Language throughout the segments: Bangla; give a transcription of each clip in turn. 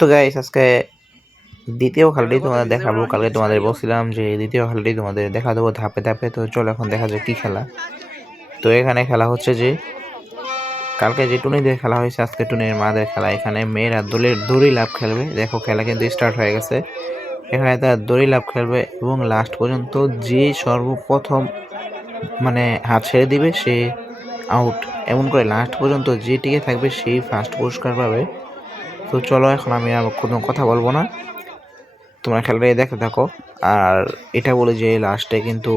তো গাইস আজকে দ্বিতীয় খেলাটি তোমাদের দেখাবো। কালকে তোমাদের বলছিলাম যে দ্বিতীয় খেলাটি তোমাদের দেখা দেবো ধাপে ধাপে। তো চলো এখন দেখা যাক কি খেলা। তো এখানে খেলা হচ্ছে যে কালকে যে টুনিদের খেলা হয়েছে আজকে টুনির মাদের খেলা। এখানে মেয়েরা দলের দড়ি লাভ খেলবে। দেখো খেলা কিন্তু স্টার্ট হয়ে গেছে। এখানে তারা দড়ি লাভ খেলবে এবং লাস্ট পর্যন্ত যে সর্বপ্রথম মানে হাত ছেড়ে দিবে সে আউট এমন করে লাস্ট পর্যন্ত যে টিকে থাকবে সেই ফার্স্ট পুরস্কার পাবে। তো চলো এখন আমি আর কোনো কথা বলব না। তোমরা খেলাটাই দেখতে থাকো। আর এটা বলে যে লাস্টে কিন্তু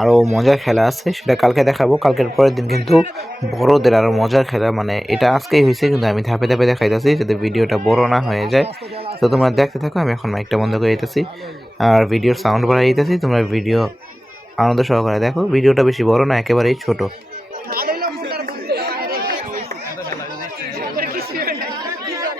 আরও মজার খেলা আছে, সেটা কালকে দেখাবো। কালকের পরের দিন কিন্তু বড়দের আরও মজার খেলা মানে এটা আজকেই হয়েছে, কিন্তু আমি ধাপে ধাপে দেখাইতেছি যাতে ভিডিওটা বড় না হয়ে যায়। তো তোমরা দেখতে থাকো, আমি এখন মাইকটা বন্ধ করে দিতেছি। আর ভিডিওর সাউন্ড বাড়াই দিতেছি, তোমরা ভিডিও আনন্দ সহকারে দেখো। ভিডিওটা বেশি বড় না, একেবারেই ছোট।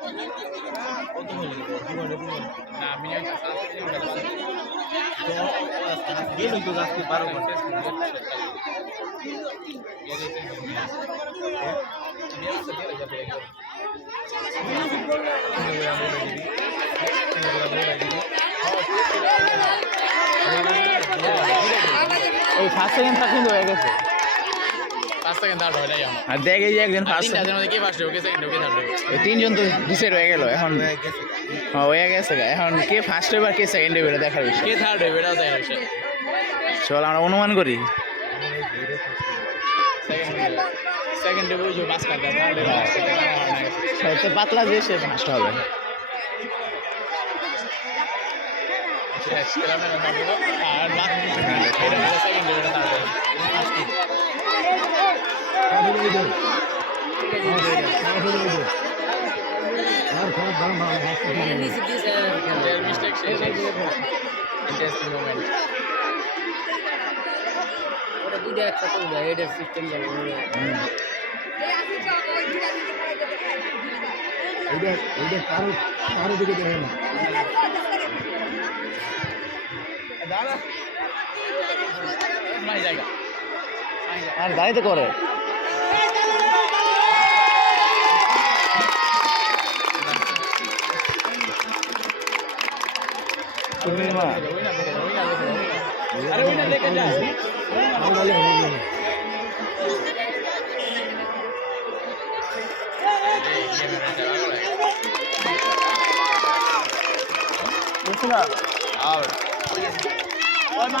এই ফার্স্ট সেকেন্ড ফার্স্ট কিন্তু হয়ে গেছে। সেকেন্ড থার্ড হয় নাই আমার আর দেখে যে একজন ফার্স্ট তিনটার মধ্যে কে first okay second okay third হবে তিনজন তো ডিসাইড হয়ে গেল এখন হ্যাঁ, হয়ে গেছে এখন কে ফার্স্ট হবে আর কে সেকেন্ড হবে এটা দেখার বিষয়। কে থার্ড হবে এটাও দেখা বিষয়। চল আমরা অনুমান করি। সেকেন্ড হবে ওই যে সবচেয়ে পাতলা যে সে ফার্স্ট হবে। আর বাকি সেকেন্ড হবে আর গাড়িতে করে? পূর্ণিমা আরে ওইটা দেখে যা আউট আমরা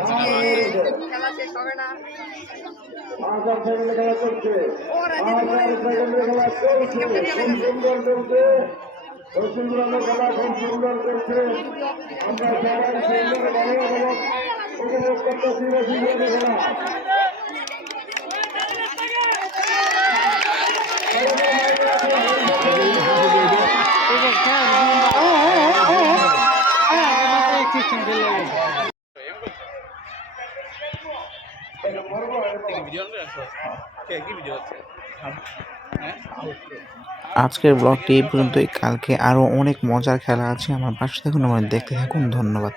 চলো খেলা শেষ হবে না খেলা খুব সুন্দর করছে আমরা সবাই সুন্দর ভালো উপভোগ করতেছি রসিকদের খেলা ভিডিও কে কি ভিডিও হচ্ছে আজকের ব্লগটি এই পর্যন্তই। কালকে আরও অনেক মজার খেলা আছে আমার পাশে থাকুন আমার দেখতে থাকুন। ধন্যবাদ।